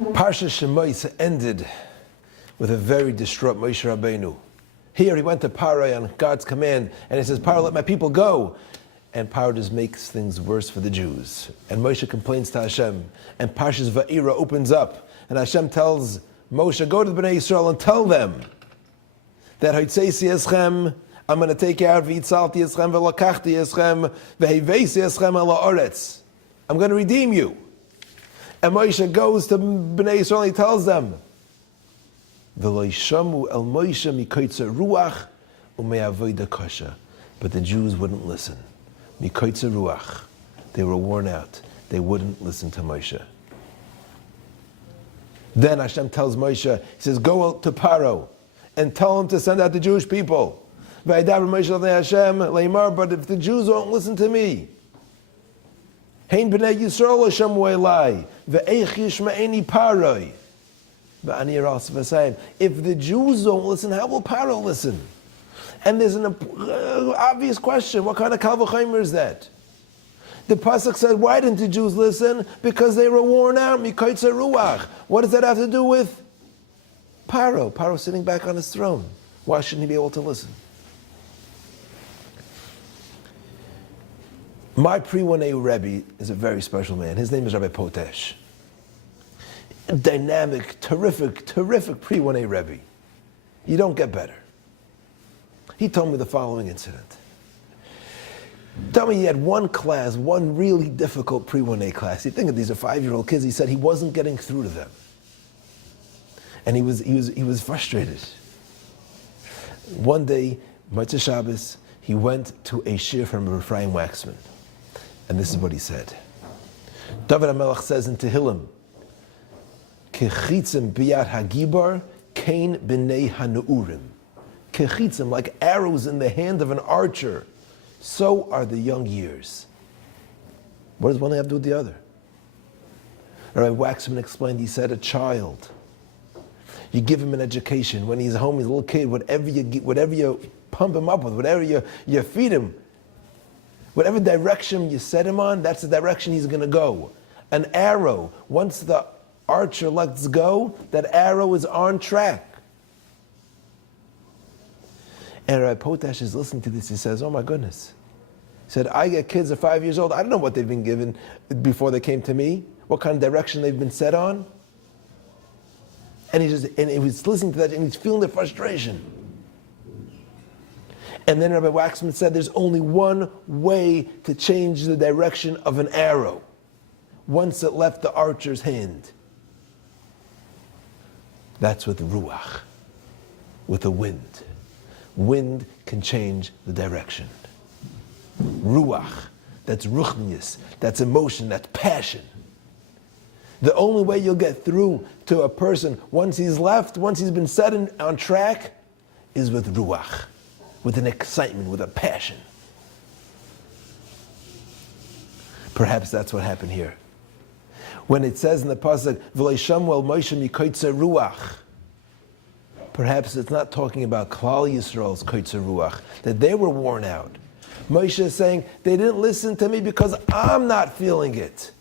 Parshat Shemais ended with a very distraught Moshe Rabbeinu. Here he went to Paro on God's command, and he says, Paro, let my people go. And Paro just makes things worse for the Jews. And Moshe complains to Hashem. And Parshat Vaeira opens up. And Hashem tells Moshe, go to the Bnei Yisrael and tell them that Hoitzeisi Eschem, I'm going to take you out, V'itzalti Eschem, V'lakachti Eschem, V'heveisi Eschem ala Oretz. I'm going to redeem you. And Moshe goes to Bnei Yisrael and he tells them, V'lo yishamu el Moshe mikoitza ruach u'me'avoda kasha. But the Jews wouldn't listen. Mikoitza ruach. They were worn out. They wouldn't listen to Moshe. Then Hashem tells Moshe, he says, go out to Paro and tell him to send out the Jewish people. V'aydaber Moshe l'nei Hashem leimar, but if the Jews won't listen to me, Hein b'nei Yisrael l'shamu elai, v'eich yishma'eni Paroi. If the Jews don't listen, how will Paro listen? And there's an obvious question. What kind of Kal V'chomer is that? The Pasuk said, why didn't the Jews listen? Because they were worn out. Mikoitza ruach. What does that have to do with Paro? Paro sitting back on his throne. Why shouldn't he be able to listen? My pre-1A Rebbe is a very special man. His name is Rabbi Potesh. Dynamic, terrific pre-1A Rebbe. You don't get better. He told me the following incident. Tell me he had one class, one really difficult pre-1A class. You think of these are 5-year-old kids. He said he wasn't getting through to them. And he was frustrated. One day, Motzei Shabbos, he went to a shir from Ephraim Waxman. And this is what he said. David HaMelech says in Tehillim, Kechitzim biyad hagibar, kain b'nei hanu'urim. Kechitzim, like arrows in the hand of an archer, so are the young years. What does one have to do with the other? Rabbi Waxman explained, he said, a child, you give him an education. When he's home, he's a little kid, whatever you pump him up with, whatever you feed him, whatever direction you set him on, that's the direction he's going to go. An arrow, once the archer lets go, that arrow is on track. And Rabbi Potash is listening to this. He says, oh my goodness. He said, I get kids at 5 years old. I don't know what they've been given before they came to me, what kind of direction they've been set on. And he was listening to that and he's feeling the frustration. And then Rabbi Waxman said, there's only one way to change the direction of an arrow once it left the archer's hand. That's with ruach, with the wind. Wind can change the direction. Ruach, that's ruchnius, that's emotion, that's passion. The only way you'll get through to a person once he's been set on track, is with ruach, with an excitement, with a passion. Perhaps that's what happened here. When it says in the pasuk, "V'lo yishamu el Moshe mikoitza ruach," perhaps it's not talking about Klal Yisrael's koitza ruach, that they were worn out. Moshe is saying, they didn't listen to me because I'm not feeling it.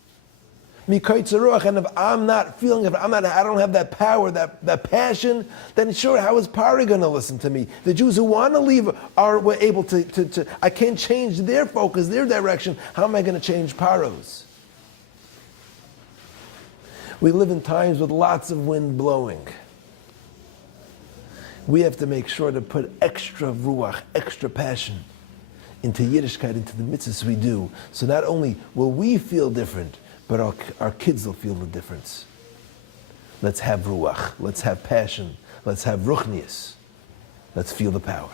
Mikoitza ruach, and if I'm not feeling it, I don't have that power, that passion, then sure, how is Pari going to listen to me? The Jews who want to leave were able to, I can't change their focus, their direction. How am I going to change Paro's? We live in times with lots of wind blowing. We have to make sure to put extra ruach, extra passion into Yiddishkeit, into the mitzvahs we do. So not only will we feel different, but our kids will feel the difference. Let's have ruach, let's have passion, let's have ruchnius. Let's feel the power.